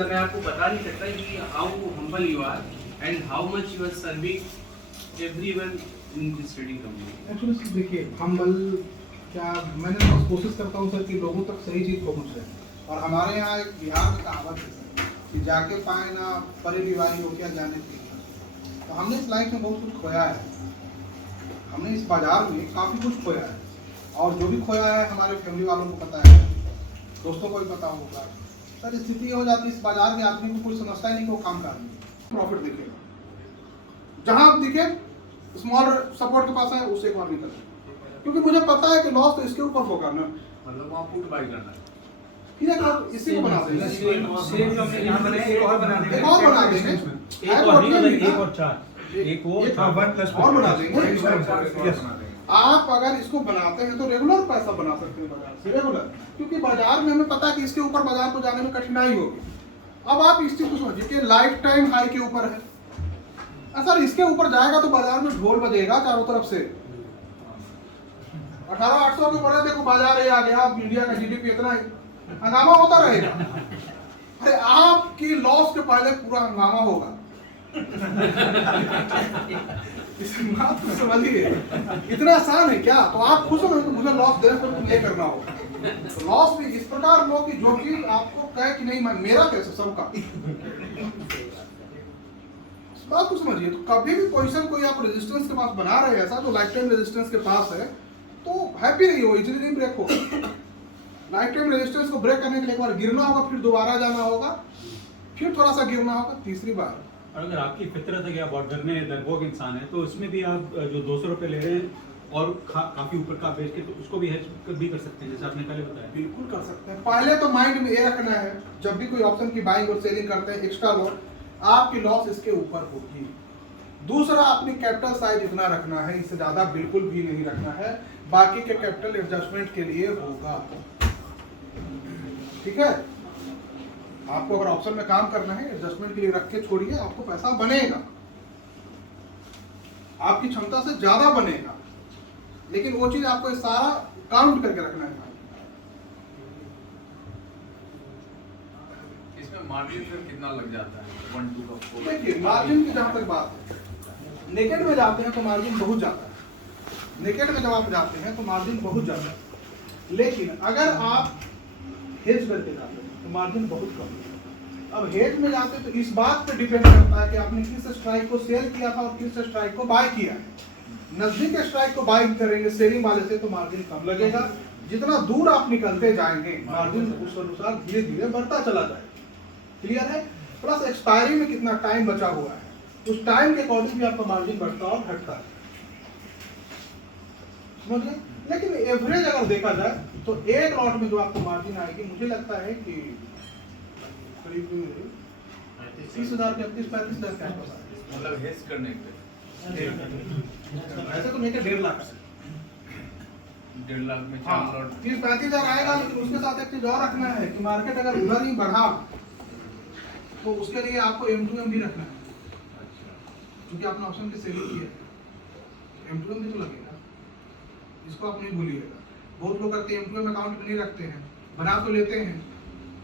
मतलब मैं आपको बता नहीं सकता कि how humble you are and how much you are serving everyone in this trading company. Actually sir देखिए, हम्बल क्या, मैंने बस कोशिश करता हूँ सर कि लोगों तक सही चीज़ पहुँच जाए। और हमारे यहाँ एक बिहार में कहावत है सर कि जाके पाए ना परे बीवारी हो क्या जाने की। तो हमने इस लाइफ में बहुत कुछ खोया है, हमने इस बाजार में काफ़ी कुछ खोया है, और जो भी खोया है हमारे फैमिली वालों को पता है, दोस्तों को भी पता होगा। सर स्थिति हो जाती है इस बाजार में, आदमी को कुछ समझता ही नहीं कि वो काम कर रही है। प्रॉफिट दिखेगा, जहाँ दिखे स्मॉल सपोर्ट के पास है उससे एक बार निकल, क्योंकि मुझे पता है कि लॉस तो इसके ऊपर होगा ना, मतलब वहाँ पुट बाय करना है, फिर एक इसी को बना देंगे, सेम कंपनी यहाँ बने, एक और बना देंगे, एक और बना देंगे, एक और नहीं, एक और चार, एक और 1+, और बना देंगे। आप अगर इसको बनाते हैं तो रेगुलर पैसा बना सकते हैं बाजार से, रेगुलर, क्योंकि बाजार में हमें पता है कि इसके ऊपर बाजार को जाने में कठिनाई होगी। अब आप इस चीज को समझिए कि लाइफ टाइम हाई के ऊपर है, सर इसके ऊपर जाएगा तो बाजार में ढोल बजेगा चारों तरफ से। 18,800 के ऊपर है, देखो बाजार ये आ गया, इंडिया का जीडीपी इतना ही, हंगामा होता रहेगा। अरे आपकी लॉस के पहले पूरा हंगामा होगा। इस बात को समझिए, इतना आसान है क्या? तो आप खुश हो तो मुझे लॉस देने पर तुम ये करना होगा। तो लॉस भी इस प्रकार लो कि जो कि आपको कहे कि नहीं मेरा कैसे सबका, इस बात को समझिए। तो कभी भी पोजीशन कोई आप रेजिस्टेंस के पास बना रहे हैं ऐसा जो लाइफ टाइम रेजिस्टेंस के पास है, तो हैप्पी रहिए, वो इजीली नहीं ब्रेक हो। लाइफ टाइम रेजिस्टेंस को ब्रेक करने के लिए एक बार गिरना होगा, फिर दोबारा जाना होगा, फिर थोड़ा सा गिरना होगा, तीसरी बार। और अगर आपकी फितरत है कि आप बहुत डरपोक इंसान है, तो उसमें भी आप जो 200 रुपये ले रहे हैं और काफी ऊपर का बेच के, तो उसको भी हेज भी कर सकते हैं, जैसे आपने पहले बताया। बिल्कुल कर सकते हैं। पहले तो माइंड में ये रखना है, जब भी कोई ऑप्शन की बाइंग और सेलिंग करते हैं एक्स्ट्रा लॉस, आपकी लॉस इसके ऊपर होगी। दूसरा, अपनी कैपिटल साइज इतना रखना है, इससे ज्यादा बिल्कुल भी नहीं रखना है, बाकी के कैपिटल एडजस्टमेंट के लिए होगा। ठीक है, आपको अगर ऑप्शन में काम करना है एडजस्टमेंट के लिए रख के छोड़िए, आपको पैसा बनेगा, आपकी क्षमता से ज्यादा बनेगा, लेकिन वो चीज आपको सारा काउंट करके रखना है। इसमें मार्जिन फिर कितना लग जाता है? 1-2 का। देखिए, मार्जिन की जहां तक बात है, नेकेड में जाते हैं तो मार्जिन बहुत ज्यादा है। नेकेड में जब आप जाते हैं तो मार्जिन बहुत ज्यादा है, लेकिन अगर आप हेज करके जाते हैं तो मार्जिन बहुत कम है। अब हेज में जाते हैं तो इस बात पे डिपेंड करता है कि आपने किस स्ट्राइक को सेल किया था और किस स्ट्राइक को बाय किया है। नजदीक स्ट्राइक को बाय करेंगे सेलिंग वाले से तो मार्जिन कम लगेगा, जितना दूर आप निकलते जाएंगे मार्जिन उस अनुसार धीरे धीरे बढ़ता चला जाएगा। क्लियर है? प्लस एक्सपायरी में कितना टाइम बचा हुआ है, उस टाइम के अकॉर्डिंग भी आपका मार्जिन बढ़ता और घटता है, समझ गए? लेकिन एवरेज अगर देखा जाए तो एक लॉट में जो आपको मार्जिन आएगी, मुझे लगता है कि करीब 30,000 के 35,000 के आसपास आएगी। मतलब हेज करने पे ऐसे तो नहीं कि 1.5 लाख से 1.5 लाख में 4 हाँ, लॉट 30-35,000 आएगा। लेकिन उसके साथ एक चीज और रखना है कि मार्केट अगर उधर ही बढ़ा तो उसके लिए आपको M2M भी रखना है, क्योंकि आपने ऑप्शन की सेलिंग की है, M2M भी तो लगेगा, इसको आप नहीं भूलिएगा। बहुत लोग करते हैं M2M अकाउंट में नहीं रखते हैं, बना तो लेते हैं,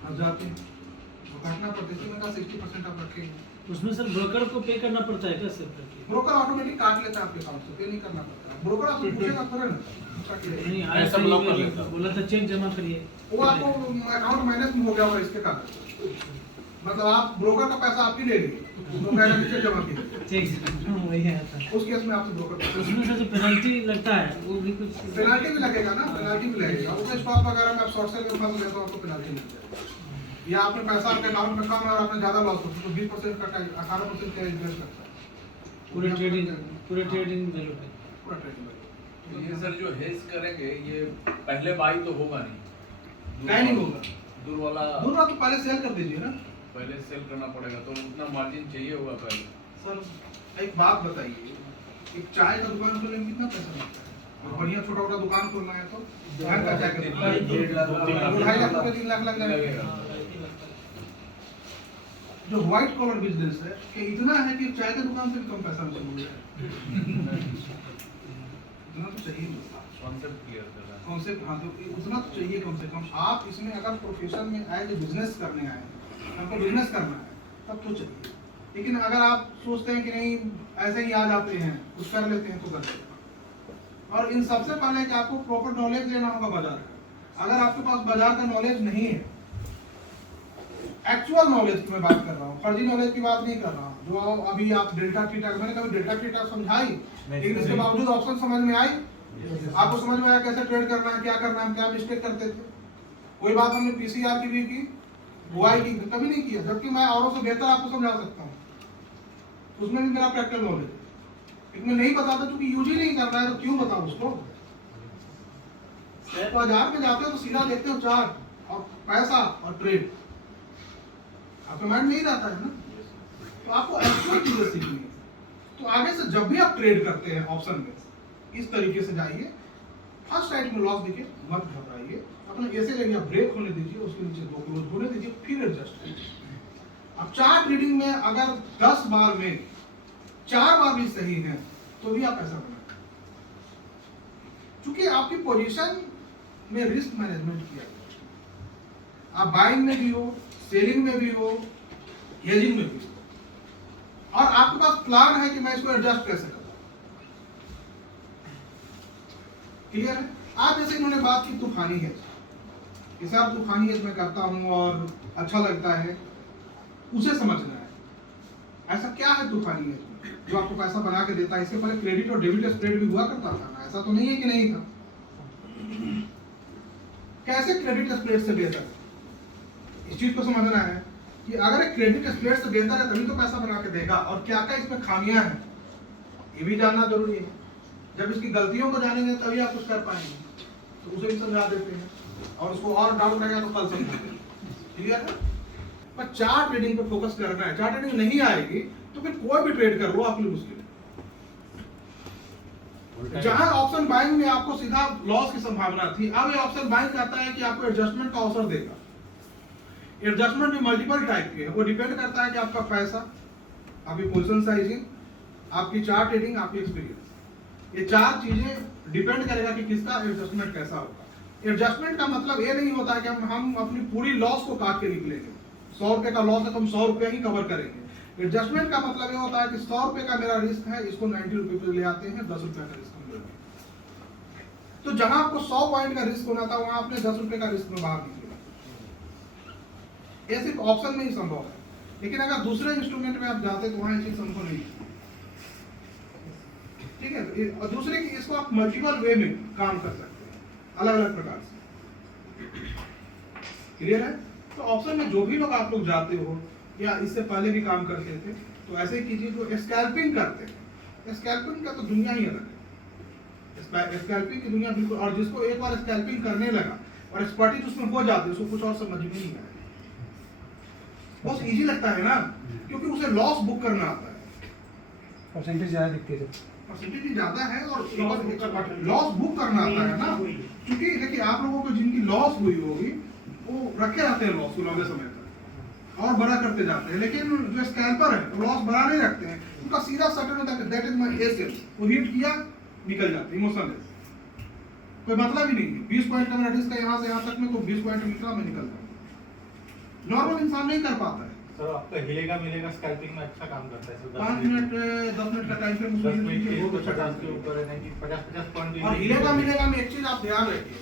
अब जाते हैं तो काटना पड़ता है। इसमें का 60% आप रखेंगे, उसमें सर ब्रोकर को पे करना पड़ता है क्या सर? ब्रोकर ऑटोमेटिक काट लेता है आपके अकाउंट से, पे नहीं करना पड़ता। ब्रोकर आपसे पूछेगा थोड़ा ना, नहीं आया ऐसा ब्लॉक कर लेता है। बोला था चेक जमा करिए, वो आपको अकाउंट माइनस हो गया होगा इसके कारण, मतलब आप ब्रोकर का पैसा आप ही ले लिए तो मैंने नीचे जमा किया, चेक वही है सर। उस केस में आपसे ब्रोकर उसमें सर जो पेनल्टी लगता है वो भी कुछ पेनाल्टी भी लगेगा ना, पेनाल्टी भी लगेगा। उसके स्टॉक वगैरह में आप शॉर्ट सेल में फंस गए तो आपको पेनाल्टी मिल जाएगी, या आपने पैसा आपके अकाउंट में कम है और आपने ज्यादा लॉस हो तो 20% का 18% का इंटरेस्ट लगता है पूरे ट्रेडिंग वैल्यू पे। पूरा ट्रेडिंग तो ये सर जो हेज करेंगे ये पहले बाई तो होगा नहीं, नहीं होगा। दूर वाला दूसरा तो पहले सेल कर दीजिए ना पहले सेल करना पड़ेगा, तो उतना मार्जिन चाहिए होगा पहले। सर। एक बात बताइए, एक चाय का दुकान खोलने में कितना पैसा लगता है? और बढ़िया छोटा मोटा दुकान खोलना है तो ढंग का चाय का दुकान 2.5 लाख रुपए 3 लाख लग जाएगा। जो व्हाइट कॉलर बिजनेस है कि इतना है कि चाय की दुकान से भी कम पैसा वसूल है। इतना तो चाहिए, कॉन्सेप्ट क्लियर कर कॉन्सेप्ट हाँ, तो उतना तो चाहिए कम से कम। आप इसमें अगर प्रोफेशन में एज ए बिजनेस करने आए आपको बिजनेस करना है तब तो चलिए। लेकिन अगर आप सोचते हैं कि नहीं ऐसे ही आ जाते हैं कुछ कर लेते हैं तो कर लेते हैं। और इन सबसे पहले कि आपको प्रॉपर नॉलेज लेना होगा बाजार का। अगर आपके पास बाजार का नॉलेज नहीं है, एक्चुअल नॉलेज की मैं बात कर रहा हूँ, फर्जी नॉलेज की बात नहीं कर रहा हूँ, जो अभी आप डेल्टा थीटा, मैंने कभी डेल्टा थीटा समझाई लेकिन इसके बावजूद ऑप्शन समझ में आई, आपको समझ में आया कैसे ट्रेड करना है, क्या करना है, क्या मिस्टेक करते थे। कोई बात हमने पीसीआर की भी की, बुआई की कभी नहीं किया, जबकि मैं औरों से बेहतर आपको समझा सकता हूँ, उसमें भी मेरा प्रैक्टिकल नॉलेज है। लेकिन मैं नहीं बताता क्योंकि यूज ही नहीं करना है तो क्यों बताऊँ उसको। तो बाजार में जाते हो तो सीधा देखते हो चार्ट और पैसा और ट्रेड, आपका माइंड नहीं रहता है ना, तो आपको एक्चुअल चीजें सीखनी है। तो आगे से जब भी आप ट्रेड करते हैं ऑप्शन में, इस तरीके से जाइए, फर्स्ट साइड में लॉस देखिए, मत घबराइए, अपना ऐसे लगे ब्रेक होने दीजिए, उसके नीचे 2 क्लोज होने दीजिए, फिर एडजस्ट कीजिए। अब चार्ट रीडिंग में अगर 10 बार में 4 बार भी सही है तो भी आप ऐसा बनाए, क्योंकि आपकी पोजीशन में रिस्क मैनेजमेंट किया गया। आप बाइंग में भी हो, सेलिंग में भी हो, हेजिंग में भी हो, और आपके पास प्लान है कि मैं इसको एडजस्ट कैसे करूं। क्लियर है? आज जैसे इन्होंने बात की तूफानी है, कि साहब तूफानी है मैं करता हूं और अच्छा लगता है, उसे समझना है ऐसा क्या है तूफानी है जो आपको पैसा बना के देता है। इससे पहले क्रेडिट और डेबिट स्प्रेड भी हुआ करता था ना, ऐसा तो नहीं है कि नहीं था। कैसे क्रेडिट स्प्रेड से बेहतर, इस चीज को समझना है कि अगर एक क्रेडिट स्प्रेड से बेहतर है तभी तो पैसा बना के देगा, और क्या क्या इसमें खामियां हैं ये भी जानना जरूरी है। जब इसकी गलतियों को जानेंगे तभी आप कुछ कर पाएंगे, तो उसे भी समझा देते हैं, और उसको और डाउट रहेगा तो कल समझाते हैं। क्लियर है? पर चार्ट ट्रेडिंग पे फोकस करना है। चार्ट ट्रेडिंग नहीं आएगी तो फिर कोई भी ट्रेड कर लो आपके लिए मुश्किल है। जहां ऑप्शन बाइंग में आपको सीधा लॉस की संभावना थी, अब ये ऑप्शन बाइंग कहता है कि आपको एडजस्टमेंट का अवसर देगा। एडजस्टमेंट भी मल्टीपल टाइप के है, वो डिपेंड करता है कि आपका पैसा, आपकी पोजीशन साइजिंग, आपकी चार्ट ट्रेडिंग, आपकी एक्सपीरियंस, ये 4 चीजें डिपेंड करेगा कि किसका एडजस्टमेंट कैसा होगा। एडजस्टमेंट का मतलब ये नहीं होता कि हम अपनी पूरी लॉस को काट के निकलेंगे। 100 रुपए का लॉस है तो हम 100 रुपए ही कवर करेंगे। एडजस्टमेंट का मतलब ये होता है कि 100 रुपए का मेरा रिस्क है, इसको 90 रुपए पे ले आते हैं, 10 रुपए का रिस्क हम लेते हैं। तो जहां आपको 100 पॉइंट का रिस्क होना था वहां आपने 10 रुपए का रिस्क में बाहर निकला। ये सिर्फ ऑप्शन में ही संभव है, लेकिन अगर दूसरे इंस्ट्रूमेंट में आप जाते तो वहां ये चीज संभव नहीं है। ठीक है? और दूसरे की इसको आप मल्टीपल वे में काम कर सकते हैं, अलग अलग प्रकार से। क्लियर है? तो ऑप्शन में जो भी लोग आप लोग जाते हो या इससे पहले भी काम करते थे, तो ऐसे कीजिए जो स्कैल्पिंग करते हैं। स्कैल्पिंग का तो दुनिया ही अलग है, स्कैल्पिंग की दुनिया बिल्कुल। और जिसको एक बार स्कैल्पिंग करने लगा और एक्सपर्टीज उसमें हो जाती है, उसको कुछ और समझ में नहीं आया। बहुत इजी लगता है ना, क्योंकि उसे लॉस बुक करना आता है, परसेंटेज ज्यादा दिखती है, परसेंटेज ज्यादा है, और लॉस बुक करना आता है ना। क्योंकि देखिए आप लोगों को जिनकी लॉस हुई होगी वो रखे रहते हैं लॉस को लंबे समय तक और बड़ा करते जाते हैं, लेकिन जो स्कैल्पर है वो लॉस बड़ा नहीं रखते हैं, उनका सीधा सटन होता है, दैट इज माय एसेट, वो हिट किया निकल जाते, इमोशनलेस, कोई मतलब ही नहीं है। 20 पॉइंट का मेरा रिस्क है यहाँ से यहाँ तक में, तो 20 पॉइंट निकला मैं निकल जाऊँ। नॉर्मल इंसान नहीं कर पाता है। सर आपका हिलेगा मिलेगा स्कैल्पिंग में अच्छा काम करता है सर। 5 मिनट 10 मिनट का टाइम फ्रेम 10 मिनट उसमें के बहुत अच्छा 50 काम के करता ऊपर है कि 50 पॉइंट है। और हिलेगा मिलेगा में एक चीज आप ध्यान रखिए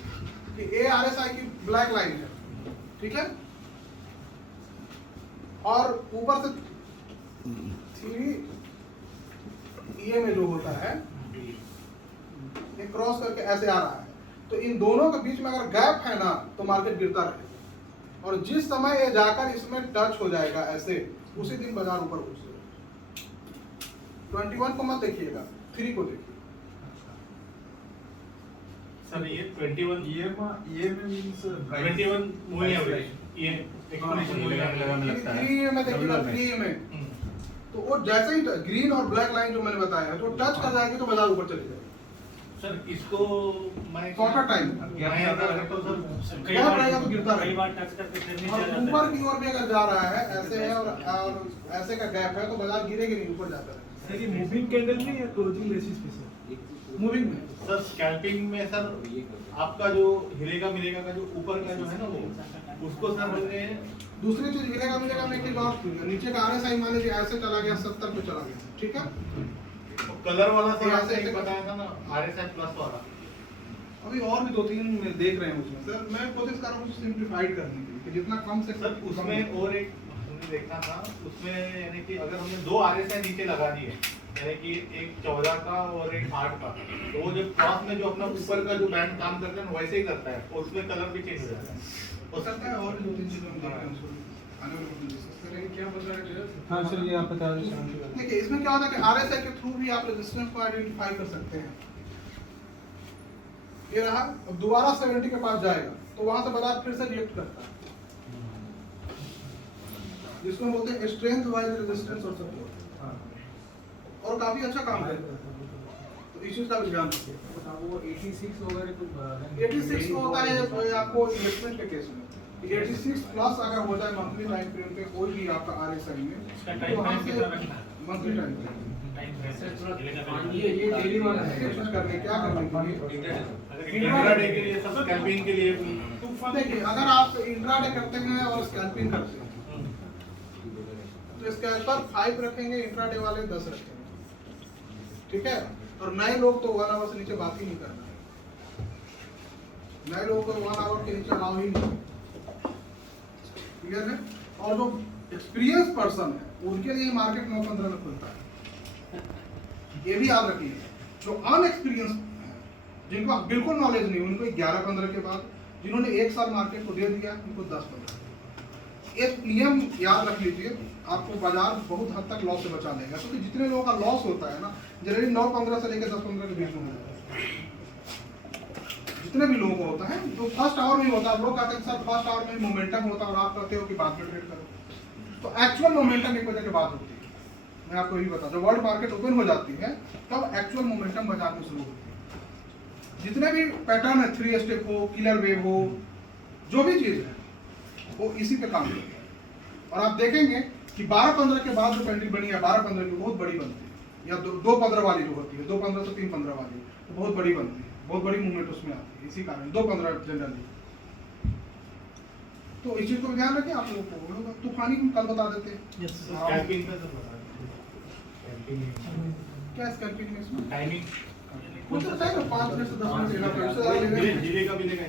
कि ARSI की ब्लैक लाइन है, ठीक है, और ऊपर से 3 EM में जो होता है ये क्रॉस करके ऐसे आ रहा है, तो इन दोनों के बीच में अगर गैप है ना तो मार्केट गिरता रहेगा, और जिस समय ये जाकर इसमें टच हो जाएगा ऐसे, उसी दिन बाजार ऊपर उठ जाएगा। 21 को मत देखिएगा, 3 को देखिए। सर ये 21 ये मींस 21 मूविंग एवरेज, ये एक्सपोनेंशियल मूविंग एवरेज में लगता है। 3 में देखिएगा, 3 में तो वो जैसे ही ग्रीन और ब्लैक लाइन जो मैंने बताया है, तो टच कर जाएगी तो बाजार ऊपर चली जाएगी। सर इसको मैं क्वार्टर टाइम मैं अगर करता हूं सर बहुत रहेगा तो गिरता कई रहेगा, बार टच करके फिर नीचे आ और जाता है। ऊपर की ओर भी अगर जा रहा है ऐसे है और ऐसे का गैप है तो बाजार गिरेगी नहीं, ऊपर जाता है। ये मूविंग कैंडल में या क्लोजिंग बेसिस पे सर? मूविंग में सर स्कैल्पिंग में सर आपका जो हिलेगा मिलेगा का जो ऊपर का जो है ना वो उसको सर हमने दूसरी चीज मिलेगा मिलेगा में एक चीज और सुनिए, नीचे का RSI मान लीजिए ऐसे चला गया 70 पे चला गया, ठीक है। कलर वाला सर यहाँ आपने से एक बताया था ना RSI प्लस वाला, अभी और भी 2-3 देख रहे हैं उसमें सर, मैं कोशिश कर रहा हूँ सिंप्लीफाइड करने की कि जितना कम से सर उसमें और एक हमने देखा था उसमें, यानी कि अगर हमने 2 RSI नीचे लगा दिए, यानी कि एक 14 का और एक 8 का, तो वो जो क्रॉस में जो अपना ऊपर का जो बैंड काम करता है ना वैसे ही करता है और उसमें कलर भी चेंज हो जाता है। हो सकता है और भी 2-3 चीजें हम देख रहे हैं उसको आने वाले दिन डिस्कस करेंगे। क्या बता रहे थे? हाँ सर ये आप बता दीजिए। देखिए इसमें क्या होता है कि RSI के थ्रू भी आप रेजिस्टेंस को आइडेंटिफाई कर सकते हैं। ये रहा, अब दोबारा 70 के पास जाएगा तो वहां से बाजार फिर से रिएक्ट करता है, जिसको हम बोलते हैं स्ट्रेंथ वाइज रेजिस्टेंस और सपोर्ट, और काफी अच्छा काम करता है। तो इस चीज का भी ध्यान रखिए। वो 86 वगैरह तो 86 को होता है आपको इन्वेस्टमेंट के केस में, 86 प्लस अगर हो जाए मंथली टाइम फ्रेम पे कोई भी आपका RSI में, तो वहां से मंथली टाइम फ्रेम ये डेली वाला है। एक्सचेंज करने क्या करने के लिए, इंट्राडे के लिए सब स्कैल्पिंग के लिए तो देखिए अगर आप इंट्राडे करते हैं और स्कैल्पिंग करते हैं तो स्कैल्पर 5 रखेंगे, इंट्राडे वाले 10 रखेंगे, ठीक है। और नए लोग तो 1 आवर से नीचे बात ही नहीं करना, नए लोगों को 1 आवर के नीचे अलाउ ही नहीं, क्लियर है। और जो एक्सपीरियंस पर्सन है उनके लिए मार्केट 9-15 में खुलता है, ये भी याद रखिए। जो अनएक्सपीरियंस है, जिनको बिल्कुल नॉलेज नहीं, उनको 11-15 के बाद, जिन्होंने 1 साल मार्केट को दे दिया उनको 10-15। एक नियम याद रख लीजिए, आपको बाजार बहुत हद तक लॉस से बचा लेगा, क्योंकि जितने लोगों का लॉस होता है ना जनरली 9-15 से लेकर 10-15 के बीच में होता है। जितने भी लोगों को होता है तो फर्स्ट आवर में होता है, लोग कहते हैं सर फर्स्ट आवर में मोमेंटम होता है और आप कहते हो कि बाद में ट्रेड करो, तो एक्चुअल मोमेंटम 1 बजे के बाद होती है। मैं आपको यही बता, जब वर्ल्ड मार्केट ओपन हो जाती है तब एक्चुअल मोमेंटम बाजार में शुरू होती है। जितने भी पैटर्न है, 3 स्टेप हो, किलर वेव हो, जो भी चीज है वो इसी पे काम करती है। और आप देखेंगे कि 12-15 के बाद जो कैंडल बनी है 12-15 की बहुत बड़ी बनती है, या 2-15 वाली जो होती है, 2-15 से 3-15 वाली तो बहुत बड़ी बनती है, बहुत बड़ी मूवमेंट उसमें आती है, इसी कारण 2-15 जनरली। तो इस चीज को ध्यान रखें आप लोगों को, तूफानी हम कल बता देते हैं स्कैल्पिंग का सब बता क्या स्कैल्पिंग में इसमें टाइमिंग मुझे बताइए 5 मिनट से 10 मिनट लेगा, उससे ज़्यादा लेगा हीरे का मिलेगा,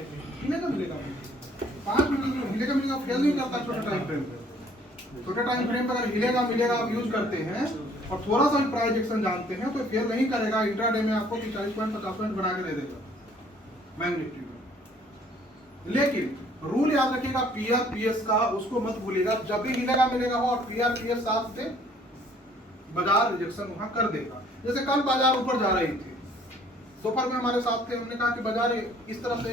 मिलेगा 5 मिनट में मिलेगा फेल नहीं करता छोटे टाइम फ्रेम पे। छोटे टाइम फ्रेम पर अगर मिलेगा आप यूज करते हैं और थोड़ा सा भी प्राइस एक्शन जानते हैं तो फेल नहीं करेगा। इंट्राडे में आपको 40 पॉइंट 50 पॉइंट बना के दे देगा बैंक निफ्टी में। लेकिन रूल याद रखिएगा पीआर पीएस का, उसको मत भूलिएगा। जब भी मिलेगा हो और पीआर पीएस साथ से बाजार रिजेक्शन वहां कर देगा। जैसे कल बाजार ऊपर जा रही थी, दोपहर में हमारे साथ थे, हमने कहा कि बाजार इस तरह से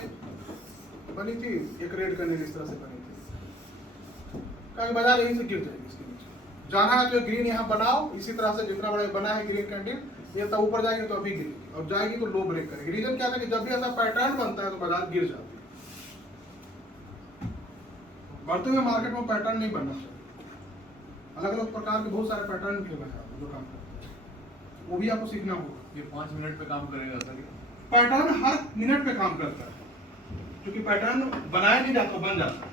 बनी थी, एक रेड कैंडल इस तरह से बनी थी, कहा कि बाजार यहीं से गिर जाएगी, इसके नीचे जाना है तो ग्रीन यहाँ बनाओ, इसी तरह से जितना बड़ा बना है ग्रीन कैंडल, ये तब ऊपर जाएगी तो अभी गिरेगी और जाएगी तो लो ब्रेक करेगी। रीजन क्या था कि जब भी ऐसा पैटर्न बनता है तो बाजार गिर जाती है। बढ़ते हुए मार्केट में पैटर्न नहीं बनना चाहिए। अलग अलग प्रकार के बहुत सारे पैटर्न के बाजार जो काम करते हैं, वो भी आपको सीखना होगा। ये 5 मिनट पे काम करेगा सर? पैटर्न हर मिनट पे काम करता है, क्योंकि पैटर्न बनाया नहीं जाता, बन जाता है।